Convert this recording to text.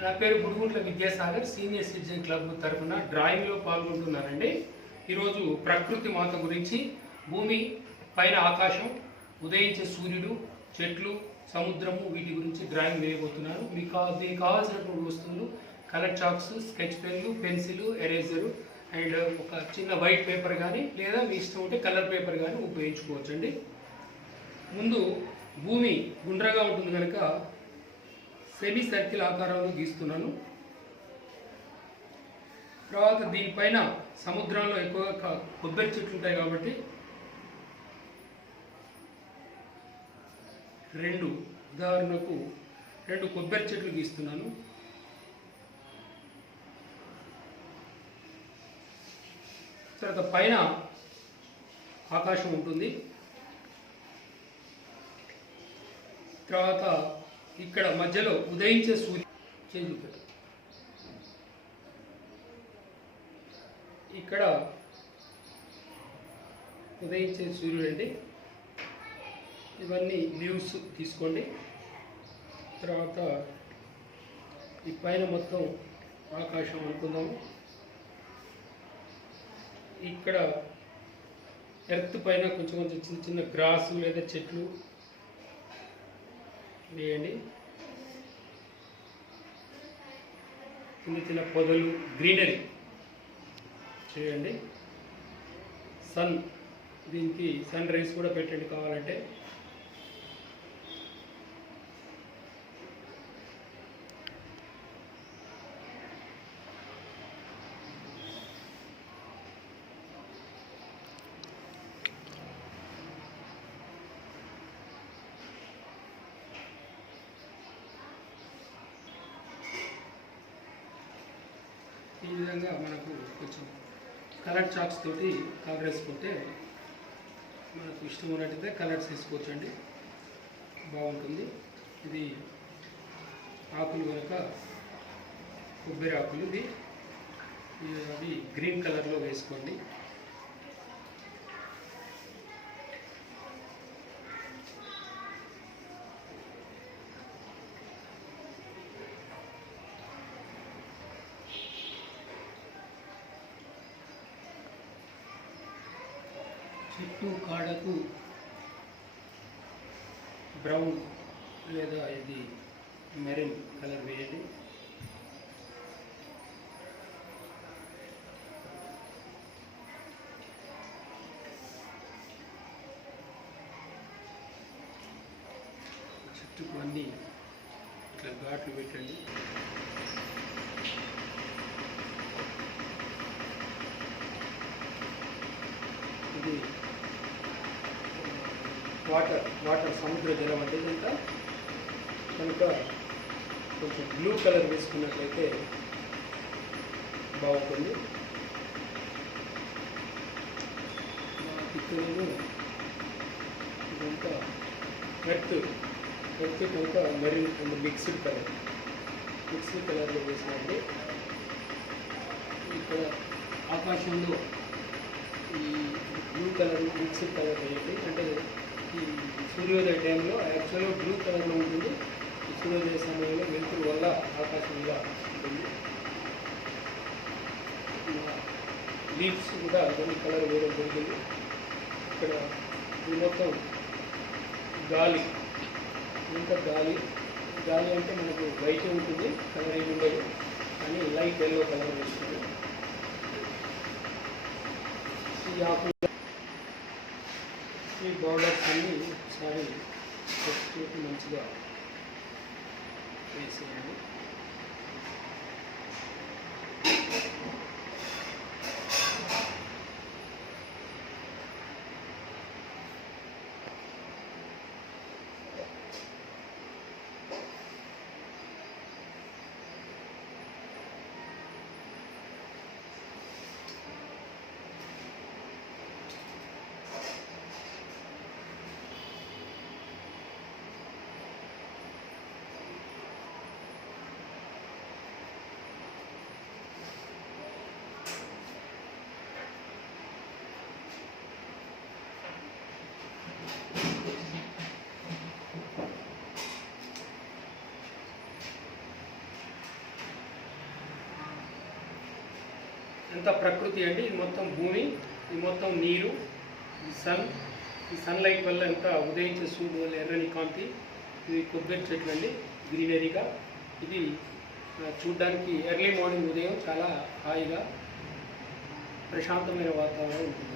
నా పేరు Guduguntla Vidyasagar, senior citizen club తరఫున డ్రాయింగ్లో పాల్గొంటున్నానండి. ఈరోజు ప్రకృతి మాత గురించి, భూమి పైన ఆకాశం, ఉదయించే సూర్యుడు, చెట్లు, సముద్రము, వీటి గురించి డ్రాయింగ్ వేయబోతున్నాను. దీనికి కావాల్సినటువంటి వస్తువులు కలర్ చాక్స్, స్కెచ్ పెన్లు, పెన్సిల్, ఎరేజరు అండ్ ఒక చిన్న వైట్ పేపర్ కానీ లేదా మీ ఇష్టం ఉంటే కలర్ పేపర్ కానీ ఉపయోగించుకోవచ్చండి. ముందు భూమి గుండ్రగా ఉంటుంది కనుక సెమీ సర్కిల్ ఆకారంలో గీస్తున్నాను. తర్వాత దీనిపైన సముద్రంలో ఎక్కువగా కొబ్బరి చెట్లు ఉంటాయి కాబట్టి ఉదాహరణకు రెండు కొబ్బరి చెట్లు గీస్తున్నాను. తర్వాత పైన ఆకాశం ఉంటుంది. తర్వాత ఇక్కడ మధ్యలో ఉదయించే సూర్యుడు ఇక్కడ ఉదయించే సూర్యుడు అండి. ఇవన్నీ లీవ్స్ తీసుకోండి. తర్వాత ఈ పైన మొత్తం ఆకాశం అనుకుందాము. ఇక్కడ ఎర్త్ పైన కొంచెం చిన్న చిన్న గ్రాసు లేదా చెట్లు వేయండి. చిన్న చిన్న పొదలు, గ్రీనరీ చేయండి. దీనికి సన్ రైజ్ కూడా పెట్టండి కావాలంటే. ఈ విధంగా మనకు కొంచెం కలర్ చాక్స్ తోటి కలర్ వేసుకుంటే మనకు ఇష్టం ఉన్నట్టయితే కలర్స్ వేసుకోవచ్చండి, బాగుంటుంది. ఇది ఆకులు కనుక కొబ్బరి ఆకులు, అవి గ్రీన్ కలర్లో వేసుకోండి. చెట్టు కాడకు బ్రౌన్ లేదా ఇది మెరూన్ కలర్ వేయండి. చెట్టుకు అన్నీ ఇట్లా ఘాట్లు పెట్టండి. ఇది వాటర్ సముద్ర జలం అంటే కనుక కొంచెం బ్లూ కలర్ వేసుకున్నట్లయితే బాగుంటుంది. ఇక్కడేమో ఇదంతా ఎర్త్ కనుక మెరూన్ అండ్ మిక్స్డ్ కలర్లో వేసినట్టు. ఇక్కడ ఆకాశంలో ఈ బ్లూ కలర్ మిక్స్డ్ కలర్ వేయండి. అంటే ఈ సూర్యోదయ టైంలో యాక్చువల్గా బ్లూ కలర్లో ఉంటుంది. ఈ సూర్యోదయ సమయంలో వెలుతురు వల్ల ఆకాశం ఇలా ఉంటుంది. లీవ్స్ కూడా కొన్ని కలర్ వేయడం జరిగింది. ఇక్కడ ఇది మొత్తం గాలి అంటే మనకు వైట్ ఉంటుంది, కలర్ ఏమి ఉండదు, కానీ లైట్ ఎల్లో కలర్ వేస్తుంది. ఈ ఆకు ఈ బౌర్డర్స్ అన్నీ ఒకసారి మంచిగా వేసేయండి. ఎంత ప్రకృతి అండి. ఇది మొత్తం భూమి, ఇది మొత్తం నీరు, ఈ సన్లైట్ వల్ల ఎంత ఉదయించే సూర్యుడు వల్ల ఎర్రని కాంతి. ఇది కొబ్బరి చెట్లు అండి, గ్రీనరీగా. ఇది చూడ్డానికి ఎర్లీ మార్నింగ్ ఉదయం చాలా హాయిగా ప్రశాంతమైన వాతావరణం ఉంటుంది.